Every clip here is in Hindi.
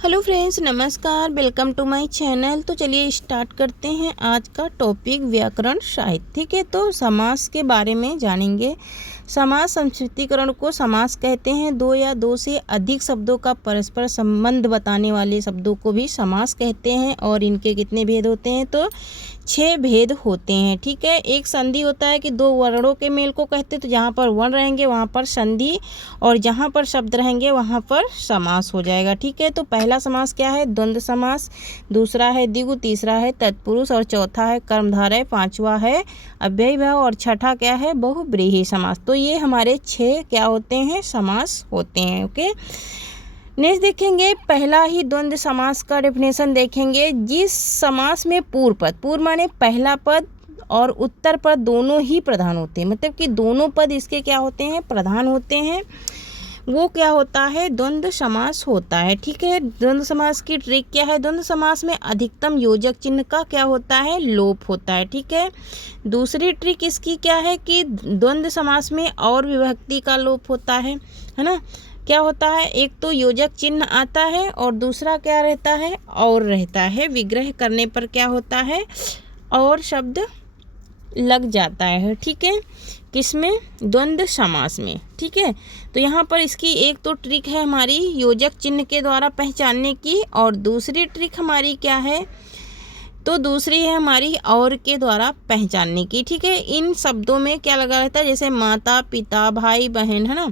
हेलो फ्रेंड्स, नमस्कार। Welcome to my channel. तो चलिए स्टार्ट करते हैं आज का टॉपिक व्याकरण साहित्य। ठीक है, तो समास के बारे में जानेंगे। समास संस्कृतिकरण को समास कहते हैं। दो या दो से अधिक शब्दों का परस्पर संबंध बताने वाले शब्दों को भी समास कहते हैं। और इनके कितने भेद होते हैं? तो 6 भेद होते हैं। ठीक है, एक संधि होता है कि दो वर्णों के मेल को कहते हैं, तो जहाँ पर वर्ण रहेंगे वहाँ पर संधि और जहाँ पर शब्द रहेंगे वहाँ पर समास हो जाएगा। ठीक है, तो पहला समास क्या है? द्वंद्व समास। दूसरा है द्विगु, तीसरा है तत्पुरुष और चौथा है कर्मधारय, पांचवा है अव्ययीभाव और छठा क्या है? बहुव्रीहि समास। तो ये हमारे 6 क्या होते हैं? समास होते हैं। ओके, नेक्स्ट देखेंगे पहला ही द्वंद्व समास का डेफिनेशन देखेंगे। जिस समास में पूर्व पद, पूर्व माने पहला पद और उत्तर पद दोनों ही प्रधान होते हैं, मतलब कि दोनों पद इसके क्या होते हैं? प्रधान होते हैं, वो क्या होता है? द्वंद्व समास होता है। ठीक है, द्वंद्व समास की ट्रिक क्या है? द्वंद्व समास में अधिकतम योजक चिन्ह का क्या होता है? लोप होता है। ठीक है, दूसरी ट्रिक इसकी क्या है कि द्वंद्व समास में और विभक्ति का लोप होता है ना। क्या होता है? एक तो योजक चिन्ह आता है और दूसरा क्या रहता है? और रहता है। विग्रह करने पर क्या होता है? और शब्द लग जाता है। ठीक है, किसमें? द्वंद्व समास में। ठीक है, तो यहाँ पर इसकी एक तो ट्रिक है हमारी योजक चिन्ह के द्वारा पहचानने की, और दूसरी ट्रिक हमारी क्या है? तो दूसरी है हमारी और के द्वारा पहचानने की। ठीक है, इन शब्दों में क्या लगा रहता है? जैसे माता पिता भाई बहन, है ना,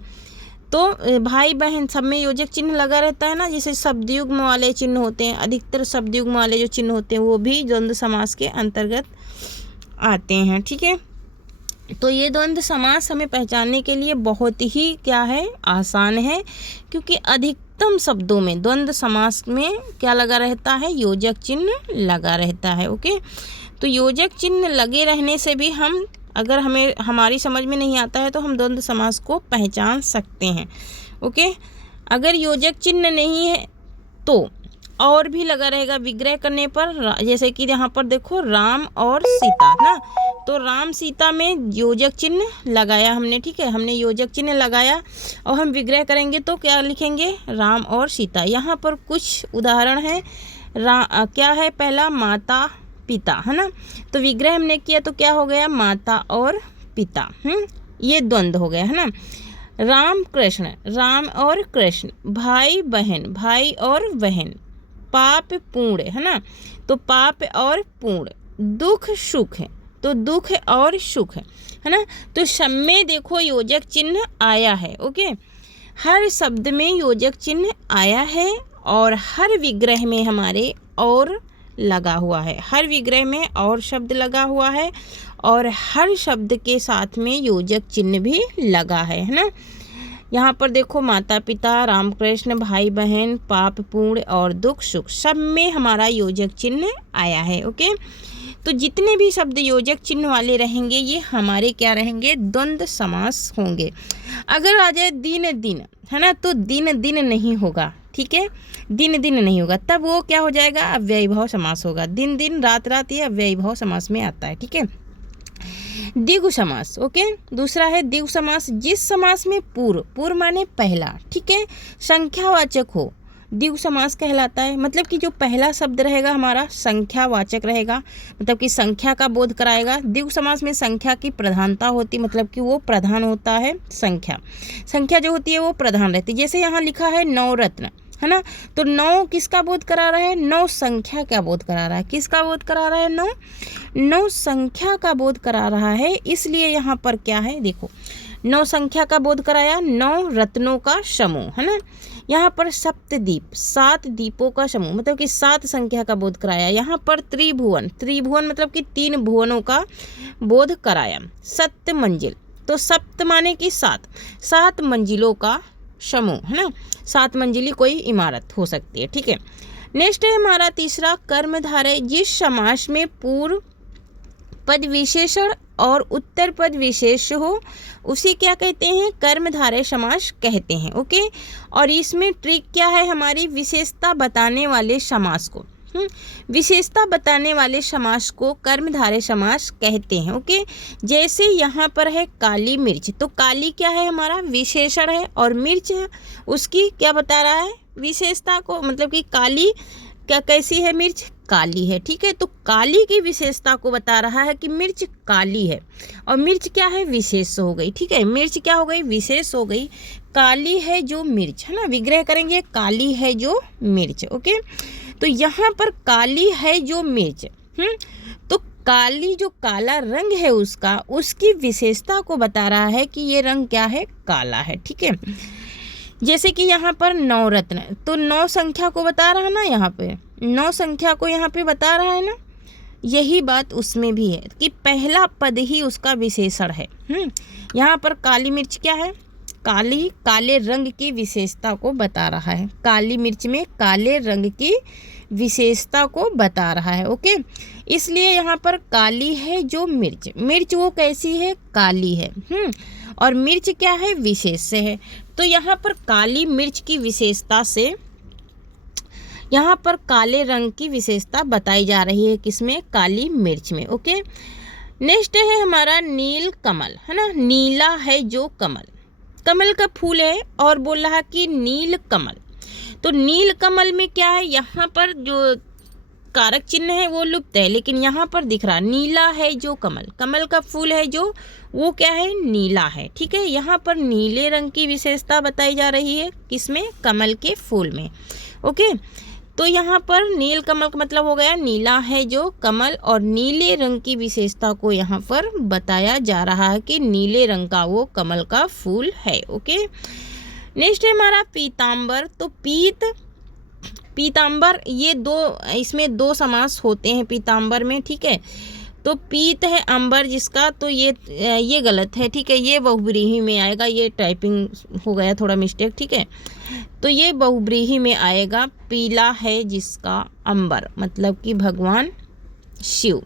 तो भाई बहन सब में योजक चिन्ह लगा रहता है ना। जैसे शब्दयुग्म वाले चिन्ह होते हैं, अधिकतर शब्दयुग्म वाले जो चिन्ह होते हैं वो भी द्वंद्व समास के अंतर्गत आते हैं। ठीक है, तो ये द्वंद्व समास हमें पहचानने के लिए बहुत ही क्या है? आसान है, क्योंकि अधिकतम शब्दों में द्वंद्व समास में क्या लगा रहता है? योजक चिन्ह लगा रहता है। ओके, तो योजक चिन्ह लगे रहने से भी हम, अगर हमें हमारी समझ में नहीं आता है तो हम द्वंद्व समास को पहचान सकते हैं। ओके, अगर योजक चिन्ह नहीं है तो और भी लगा रहेगा विग्रह करने पर, जैसे कि यहाँ पर देखो राम और सीता ना, तो राम सीता में योजक चिन्ह लगाया हमने। ठीक है, हमने योजक चिन्ह लगाया और हम विग्रह करेंगे तो क्या लिखेंगे? राम और सीता। यहाँ पर कुछ उदाहरण है। क्या है? पहला माता पिता, है ना, तो विग्रह हमने किया तो क्या हो गया? माता और पिता। ये द्वंद्व हो गया, है ना। राम कृष्ण, राम और कृष्ण। भाई बहन, भाई और बहन। पाप पूर्ण, है ना, तो पाप और पूर्ण। दुख सुख है, तो दुख और सुख है ना। तो सब में देखो योजक चिन्ह आया है। ओके, हर शब्द में योजक चिन्ह आया है और हर विग्रह में हमारे और लगा हुआ है। हर विग्रह में और शब्द लगा हुआ है और हर शब्द के साथ में योजक चिन्ह भी लगा है ना। यहाँ पर देखो माता पिता, राम कृष्ण, भाई बहन, पाप पूर्ण और दुख सुख, सब में हमारा योजक चिन्ह आया है। ओके, तो जितने भी शब्द योजक चिन्ह वाले रहेंगे ये हमारे क्या रहेंगे? द्वंद्व समास होंगे। अगर आ जाए दिन दिन, है ना, तो दिन दिन नहीं होगा। ठीक है, दिन दिन नहीं होगा, तब वो क्या हो जाएगा? अव्ययीभाव समास होगा। दिन दिन रात रात ये अव्ययीभाव समास में आता है। ठीक है, द्विगु समास। ओके, दूसरा है द्विगु समास। जिस समास में पूर्व, पूर्व माने पहला, ठीक है, संख्यावाचक हो, द्विगु समास कहलाता है। मतलब कि जो पहला शब्द रहेगा हमारा संख्यावाचक रहेगा, मतलब कि संख्या का बोध कराएगा। द्विगु समास में संख्या की प्रधानता होती, मतलब कि वो प्रधान होता है। संख्या जो होती है वो प्रधान रहती है। जैसे यहाँ लिखा है नवरत्न, है ना, तो 9 किसका बोध करा रहा है? 9 संख्या का बोध करा रहा है। किसका बोध करा रहा है? 9 संख्या का बोध करा रहा है। इसलिए यहाँ पर क्या है? देखो, 9 संख्या का बोध कराया, 9 रत्नों का समूह, है ना। यहाँ पर सप्तदीप, 7 दीपों का समूह, मतलब कि 7 संख्या का बोध कराया। यहाँ पर त्रिभुवन, त्रिभुवन मतलब कि 3 भुवनों का बोध कराया। सप्त मंजिल, तो सप्त माने कि 7 मंजिलों का समूह, है ना। 7 मंजिली कोई इमारत हो सकती है। ठीक है, नेक्स्ट है हमारा तीसरा कर्मधारय। जिस समास में पूर्व पद विशेषण और उत्तर पद विशेष हो उसी क्या कहते हैं? कर्मधारय समास कहते हैं। ओके, और इसमें ट्रिक क्या है हमारी? विशेषता बताने वाले समास को विशेषता बताने वाले समास को कर्मधारय समास कहते हैं। ओके, जैसे यहाँ पर है काली मिर्च, तो काली क्या है, हमारा विशेषण है, और मिर्च है उसकी क्या बता रहा है, विशेषता को, मतलब कि काली क्या कैसी है, मिर्च काली है। ठीक है, तो काली की विशेषता को बता रहा है कि मिर्च काली है, और मिर्च क्या है, विशेष हो गई। ठीक है, मिर्च क्या हो गई, विशेष हो गई। काली है जो मिर्च, है ना, विग्रह करेंगे, काली है जो मिर्च। ओके, तो यहाँ पर काली है जो मिर्च, तो काली जो काला रंग है उसका, उसकी विशेषता को बता रहा है कि ये रंग क्या है, काला है। ठीक है, जैसे कि यहाँ पर 9 रत्न, तो 9 संख्या को बता रहा है ना, यहाँ पे 9 संख्या को यहाँ पे बता रहा है ना, यही बात उसमें भी है कि पहला पद ही उसका विशेषण है। यहाँ पर काली मिर्च क्या है, काली काले रंग की विशेषता को बता रहा है, काली मिर्च में काले रंग की विशेषता को बता रहा है। ओके, इसलिए यहाँ पर काली है जो मिर्च, मिर्च वो कैसी है, काली है। और मिर्च क्या है, विशेष से है। तो यहाँ पर काली मिर्च की विशेषता से, यहाँ पर काले रंग की विशेषता बताई जा रही है, किसमें, काली मिर्च में। ओके, नेक्स्ट है हमारा नील कमल, है ना, नीला है जो कमल, कमल का फूल है, और बोल रहा कि नील कमल, तो नील कमल में क्या है, यहाँ पर जो कारक चिन्ह है वो लुप्त है, लेकिन यहाँ पर दिख रहा नीला है जो कमल, कमल का फूल है जो वो क्या है, नीला है। ठीक है, यहाँ पर नीले रंग की विशेषता बताई जा रही है, किसमें, कमल के फूल में। ओके, तो यहाँ पर नील कमल का मतलब हो गया नीला है जो कमल, और नीले रंग की विशेषता को यहाँ पर बताया जा रहा है कि नीले रंग का वो कमल का फूल है। ओके, नेक्स्ट है हमारा पीतांबर, तो पीतांबर ये इसमें 2 समास होते हैं पीतांबर में। ठीक है, तो पीत है अंबर जिसका, तो ये गलत है। ठीक है, ये बहुब्रीही में आएगा, ये टाइपिंग हो गया थोड़ा मिस्टेक। ठीक है, तो ये बहुब्रीही में आएगा, पीला है जिसका अंबर, मतलब कि भगवान शिव।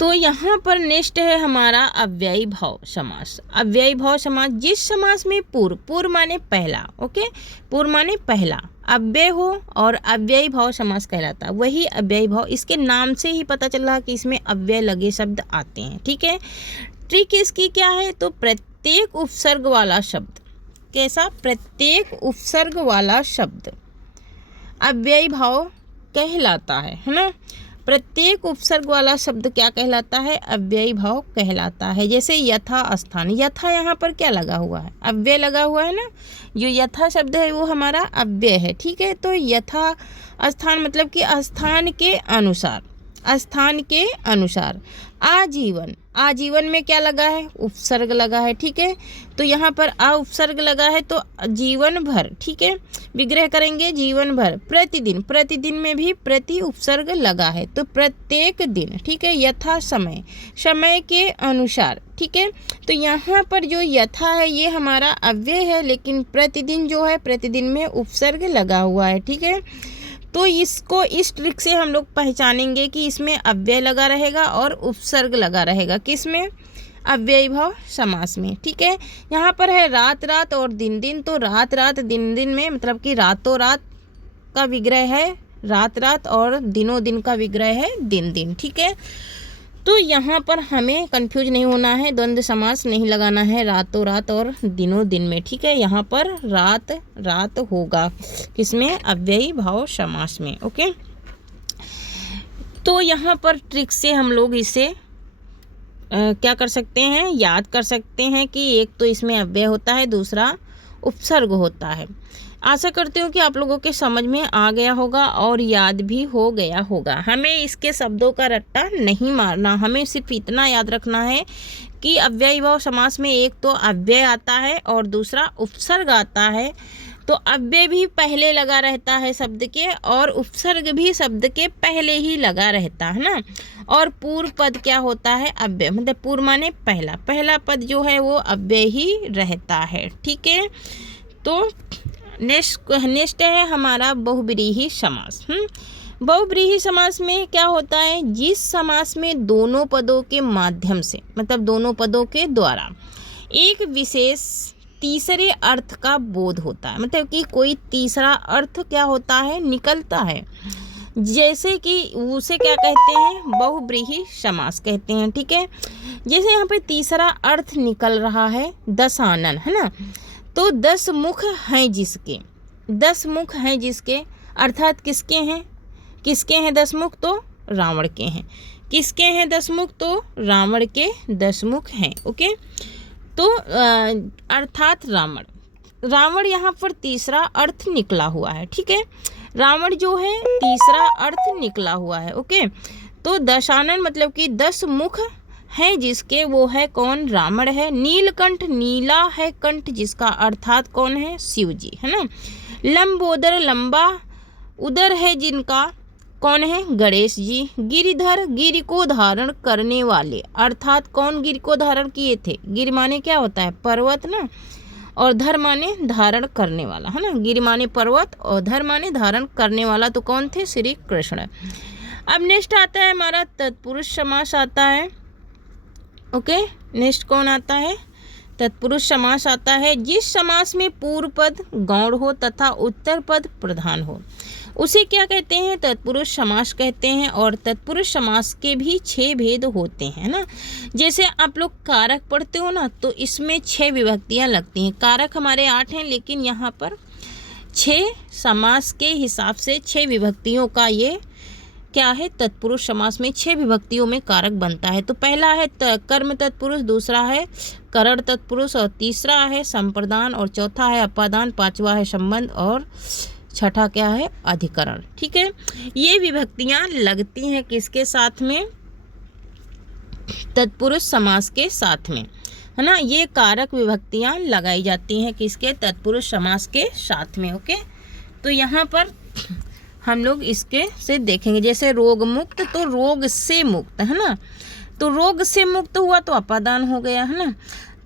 तो यहाँ पर नेक्स्ट है हमारा अव्ययी भाव समास। अव्ययी भाव समास, जिस समास में पूर्व माने पहला, ओके, पूर्व माने पहला, अव्यय हो और अव्ययी भाव समास कहलाता है, वही अव्ययी भाव। इसके नाम से ही पता चल रहा कि इसमें अव्यय लगे शब्द आते हैं। ठीक है, ट्रिक इसकी क्या है, तो प्रत्येक उपसर्ग वाला शब्द, कैसा, प्रत्येक उपसर्ग वाला शब्द अव्ययी भाव कहलाता है ना, प्रत्येक उपसर्ग वाला शब्द क्या कहलाता है, अव्ययी भाव कहलाता है। जैसे यथा स्थान, यथा यहाँ पर क्या लगा हुआ है, अव्यय लगा हुआ है ना, जो यथा शब्द है वो हमारा अव्यय है। ठीक है, तो यथा स्थान मतलब कि स्थान के अनुसार, स्थान के अनुसार। आजीवन, आजीवन में क्या लगा है, उपसर्ग लगा है। ठीक है, तो यहाँ पर आ उपसर्ग लगा है, तो जीवन भर। ठीक है, विग्रह करेंगे जीवन भर। प्रतिदिन, प्रतिदिन में भी प्रति उपसर्ग लगा है, तो प्रत्येक दिन। ठीक है, यथा समय, समय के अनुसार। ठीक है, तो यहाँ पर जो यथा है ये हमारा अव्यय है, लेकिन प्रतिदिन जो है, प्रतिदिन में उपसर्ग लगा हुआ है। ठीक है, तो इसको इस ट्रिक से हम लोग पहचानेंगे कि इसमें अव्यय लगा रहेगा और उपसर्ग लगा रहेगा, किसमें, अव्ययी भाव समास में। ठीक है, यहाँ पर है रात रात और दिन दिन, तो रात रात दिन दिन में मतलब कि रातों रात का विग्रह है रात रात, और दिनों दिन का विग्रह है दिन दिन। ठीक है, तो यहाँ पर हमें कंफ्यूज नहीं होना है, द्वंद्व समास नहीं लगाना है रातों रात और दिनों दिन में। ठीक है, यहाँ पर रात रात होगा, किसमें, अव्ययी भाव समास में। ओके, तो यहाँ पर ट्रिक से हम लोग इसे क्या कर सकते हैं, याद कर सकते हैं कि एक तो इसमें अव्यय होता है, दूसरा उपसर्ग होता है। आशा करती हूँ कि आप लोगों के समझ में आ गया होगा और याद भी हो गया होगा। हमें इसके शब्दों का रट्टा नहीं मारना, हमें सिर्फ इतना याद रखना है कि अव्ययी भाव समास में एक तो अव्यय आता है और दूसरा उपसर्ग आता है। तो अव्यय भी पहले लगा रहता है शब्द के, और उपसर्ग भी शब्द के पहले ही लगा रहता है ना। और पूर्व पद क्या होता है, अव्यय, मतलब पूर्व माने पहला, पहला पद जो है वो अव्यय ही रहता है। ठीक है, तो नेक्स्ट है हमारा बहुब्रीही समास। बहुब्रीही समास में क्या होता है, जिस समास में दोनों पदों के माध्यम से, मतलब दोनों पदों के द्वारा एक विशेष तीसरे अर्थ का बोध होता है, मतलब कि कोई तीसरा अर्थ क्या होता है, निकलता है। जैसे कि उसे क्या कहते हैं, बहुव्रीहि समास कहते हैं। ठीक है, जैसे यहाँ पे तीसरा अर्थ निकल रहा है दशानन, है ना, तो 10 मुख हैं जिसके, 10 मुख हैं जिसके, अर्थात किसके हैं, किसके हैं 10 मुख, तो रावण के हैं। किसके हैं 10 मुख, तो रावण के 10 मुख हैं। ओके, तो अर्थात रावण यहाँ पर तीसरा अर्थ निकला हुआ है। ठीक है, रावण जो है तीसरा अर्थ निकला हुआ है। ओके, तो दशानन मतलब कि 10 मुख है जिसके, वो है कौन, रावण है। नीलकंठ, नीला है कंठ जिसका, अर्थात कौन है, शिव जी, है ना। लंबोदर, लंबा उदर है जिनका, कौन है, गणेश जी। गिरिधर, गिरि को धारण करने वाले, अर्थात कौन गिरि को धारण किए थे, गिरि माने क्या होता है, पर्वत ना, और धर माने धारण करने वाला, है ना। गिरि माने पर्वत और धर माने धारण करने वाला, तो कौन थे, श्री कृष्ण। अब नेक्स्ट आता है हमारा तत्पुरुष समास आता है। ओके, नेक्स्ट कौन आता है, तत्पुरुष समास आता है। जिस समास में पूर्व पद गौण हो तथा उत्तर पद प्रधान हो उसे क्या कहते हैं, तत्पुरुष समास कहते हैं। और तत्पुरुष समास के भी 6 भेद होते हैं ना। जैसे आप लोग कारक पढ़ते हो ना, तो इसमें 6 विभक्तियां लगती हैं। कारक हमारे 8 हैं, लेकिन यहाँ पर 6 समास के हिसाब से 6 विभक्तियों का ये क्या है, तत्पुरुष समास में 6 विभक्तियों में कारक बनता है। तो पहला है कर्म तत्पुरुष, दूसरा है करण तत्पुरुष, और तीसरा है संप्रदान, और चौथा है अपादान, पांचवा है संबंध, और छठा क्या है, अधिकरण। ठीक है, ये विभक्तियां लगती हैं किसके साथ में, तत्पुरुष समास के साथ में, है ना। ये कारक विभक्तियां लगाई जाती हैं किसके, तत्पुरुष समास के साथ में। ओके, तो यहाँ पर हम लोग इसके से देखेंगे। जैसे रोग मुक्त, तो रोग से मुक्त, है ना, तो रोग से मुक्त हुआ तो अपादान हो गया, है ना,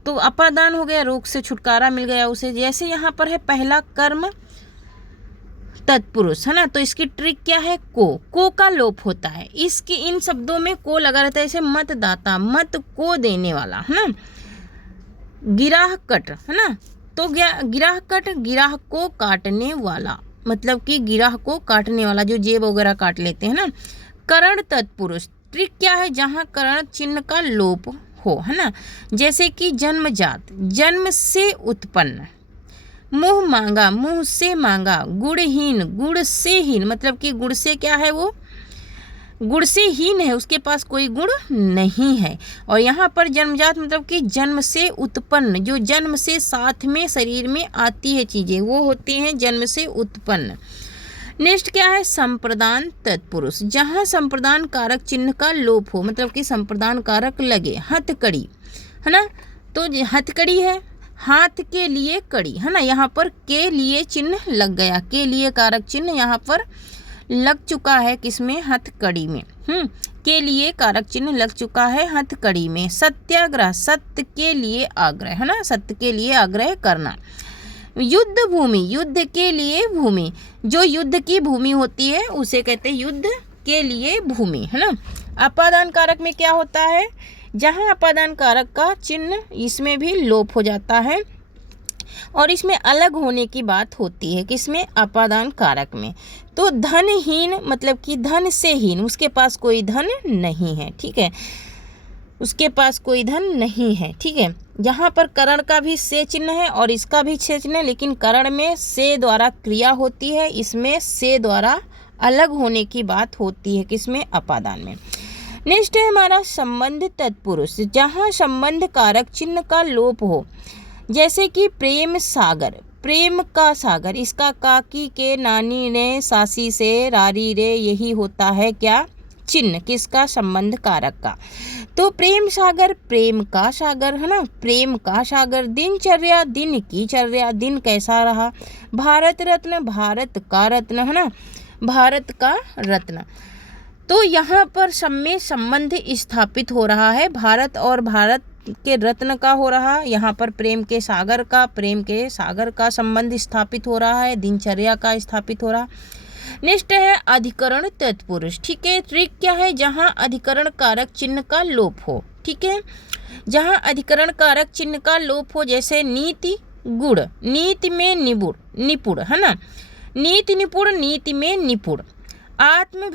तो अपादान हो गया, रोग से छुटकारा मिल गया उसे। जैसे यहाँ पर है पहला कर्म तत्पुरुष, है ना, तो इसकी ट्रिक क्या है, को का लोप होता है। इसकी इन शब्दों में को लगा रहता है, जैसे मतदाता, मत को देने वाला, है ना। गिराहकट, है ना, तो गिराहकट, गिराह को काटने वाला, मतलब कि गिराह को काटने वाला, जो जेब वगैरह काट लेते हैं ना। करण तत्पुरुष, ट्रिक क्या है, जहाँ करण चिन्ह का लोप हो, है ना। जैसे कि जन्मजात, जन्म से उत्पन्न। मुँह मांगा, मुँह से मांगा। गुणहीन, गुण से हीन, मतलब कि गुण से क्या है, वो गुण से हीन है, उसके पास कोई गुण नहीं है। और यहाँ पर जन्मजात मतलब कि जन्म से उत्पन्न, जो जन्म से साथ में शरीर में आती है चीज़ें, वो होती हैं जन्म से उत्पन्न। नेक्स्ट क्या है, संप्रदान तत्पुरुष, जहाँ संप्रदान कारक चिन्ह का लोप हो, मतलब कि संप्रदान कारक लगे। हथकड़ी, है ना, तो हथकड़ी है, हाथ के लिए कड़ी, है ना, यहाँ पर के लिए चिन्ह लग गया, के लिए कारक चिन्ह यहाँ पर लग चुका है, किसमें, हथकड़ी में। के लिए कारक चिन्ह लग चुका है हथकड़ी में। सत्याग्रह, सत्य के लिए आग्रह, है ना, सत्य के लिए आग्रह करना। युद्ध भूमि, युद्ध के लिए भूमि, जो युद्ध की भूमि होती है उसे कहते हैं युद्ध के लिए भूमि, है ना। अपादान कारक में क्या होता है, जहाँ अपादान कारक का चिन्ह इसमें भी लोप हो जाता है और इसमें अलग होने की बात होती है, किसमें, अपादान कारक में। तो धनहीन मतलब कि धन से हीन, उसके पास कोई धन नहीं है, ठीक है, उसके पास कोई धन नहीं है, ठीक है। यहाँ पर करण का भी से चिन्ह है और इसका भी से चिन्ह है, लेकिन करण में से द्वारा क्रिया होती है, इसमें से द्वारा अलग होने की बात होती है, किसमें, अपादान में। नेक्स्ट है हमारा संबंध तत्पुरुष, जहाँ संबंध कारक चिन्ह का लोप हो, जैसे कि प्रेम सागर, प्रेम का सागर, इसका काकी के नानी ने सासी से रारी रे, यही होता है क्या, चिन्ह, किसका, संबंध कारक का। तो प्रेम सागर, प्रेम का सागर, है ना, प्रेम का सागर। दिनचर्या, दिन की चर्या, दिन कैसा रहा। भारत रत्न, भारत का रत्न, है ना, भारत का रत्न। तो यहाँ पर सब में संबंध स्थापित हो रहा है, भारत और भारत के रत्न का हो रहा, यहाँ पर प्रेम के सागर का संबंध स्थापित हो रहा है, दिनचर्या का स्थापित हो रहा। नेक्स्ट है अधिकरण तत्पुरुष, ठीक है, ट्रिक क्या है, जहाँ अधिकरण कारक चिन्ह का लोप हो, ठीक है, जहाँ अधिकरण कारक चिन्ह का लोप हो, जैसे नीति, गुण, नीति में निपुण, है ना। नीति निपुण, नीति में निपुण। आत्म